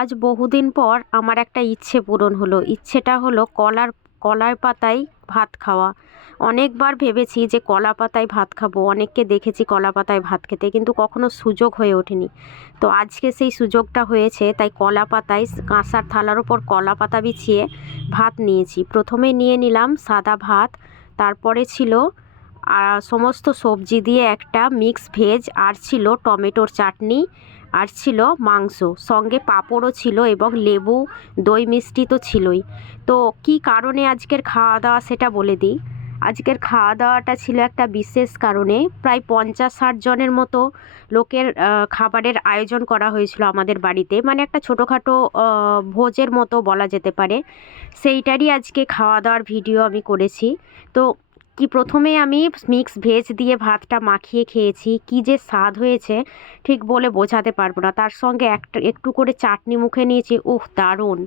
আজ বহুদিন পর আমার একটা ইচ্ছে পূরণ হলো। ইচ্ছেটা হলো কলার পাতায় ভাত খাওয়া। অনেকবার ভেবেছি যে কলা পাতায় ভাত খাবো, অনেককে দেখেছি কলা পাতায় ভাত খেতে, কিন্তু কখনো সুযোগ হয়ে ওঠেনি। তো আজকে সেই সুযোগটা হয়েছে, তাই কলা পাতায় কাঁসার থালার ওপর কলা পাতা বিছিয়ে ভাত নিয়েছি। প্রথমে নিয়ে নিলাম সাদা ভাত, তারপরে ছিল সমস্ত সবজি দিয়ে একটা মিক্স ভেজ, আর ছিল টমেটোর চাটনি, আর ছিল মাংস, সঙ্গে পাঁপড়ও ছিল এবং লেবু, দই মিষ্টি তো ছিলই। তো কী কারণে আজকের খাওয়া দাওয়া সেটা বলে দিই। আজকের খাওয়া দাওয়াটা ছিল একটা বিশেষ কারণে। প্রায় 50-60 জনের মতো লোকের খাবারের আয়োজন করা হয়েছিল আমাদের বাড়িতে, মানে একটা ছোটোখাটো ভোজের মতো বলা যেতে পারে। সেইটারই আজকে খাওয়া দাওয়ার ভিডিও আমি করেছি। তো প্রথমে আমি মিক্স ভেজ দিয়ে ভাতটা মাখিয়ে খেয়েছি, কী যে স্বাদ হয়েছে ঠিক বলে বোঝাতে পারবো না। তার সঙ্গে একটু করে চাটনি মুখে নিয়েছি, উফ দারুণ।